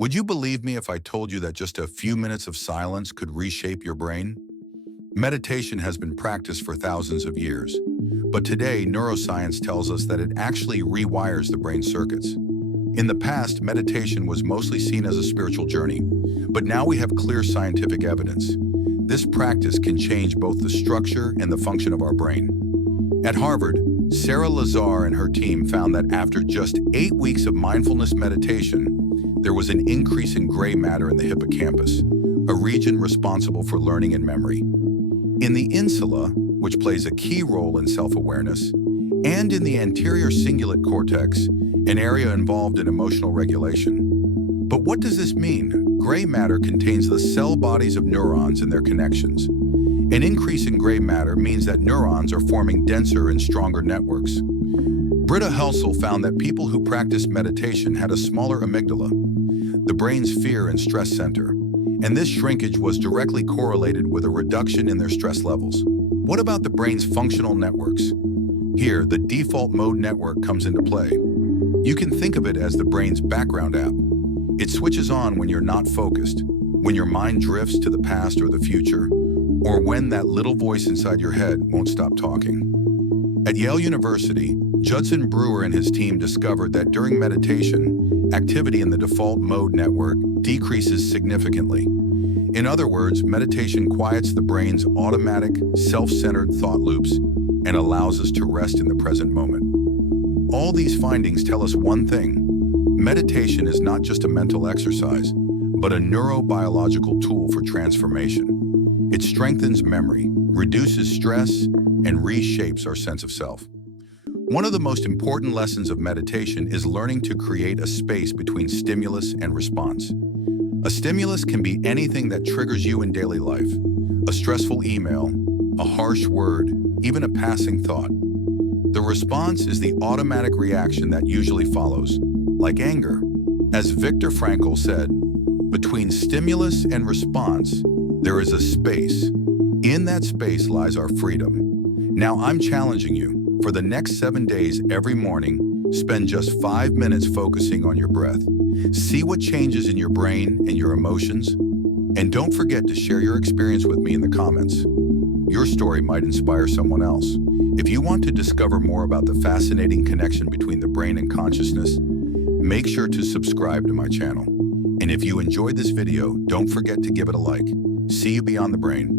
Would you believe me if I told you that just a few minutes of silence could reshape your brain? Meditation has been practiced for thousands of years, but today neuroscience tells us that it actually rewires the brain circuits. In the past, meditation was mostly seen as a spiritual journey, but now we have clear scientific evidence. This practice can change both the structure and the function of our brain. At Harvard, Sarah Lazar and her team found that after just 8 weeks of mindfulness meditation, there was an increase in gray matter in the hippocampus, a region responsible for learning and memory. In the insula, which plays a key role in self-awareness, and in the anterior cingulate cortex, an area involved in emotional regulation. But what does this mean? Gray matter contains the cell bodies of neurons and their connections. An increase in gray matter means that neurons are forming denser and stronger networks. Britta Helsel found that people who practiced meditation had a smaller amygdala, the brain's fear and stress center, and this shrinkage was directly correlated with a reduction in their stress levels. What about the brain's functional networks? Here, the default mode network comes into play. You can think of it as the brain's background app. It switches on when you're not focused, when your mind drifts to the past or the future, or when that little voice inside your head won't stop talking. At Yale University, Judson Brewer and his team discovered that during meditation, activity in the default mode network decreases significantly. In other words, meditation quiets the brain's automatic, self-centered thought loops and allows us to rest in the present moment. All these findings tell us one thing: meditation is not just a mental exercise, but a neurobiological tool for transformation. It strengthens memory, reduces stress, and reshapes our sense of self. One of the most important lessons of meditation is learning to create a space between stimulus and response. A stimulus can be anything that triggers you in daily life: a stressful email, a harsh word, even a passing thought. The response is the automatic reaction that usually follows, like anger. As Viktor Frankl said, between stimulus and response, there is a space. In that space lies our freedom. Now I'm challenging you. For the next 7 days, every morning, spend just 5 minutes focusing on your breath. See what changes in your brain and your emotions. And don't forget to share your experience with me in the comments. Your story might inspire someone else. If you want to discover more about the fascinating connection between the brain and consciousness, make sure to subscribe to my channel. And if you enjoyed this video, don't forget to give it a like. See you beyond the brain.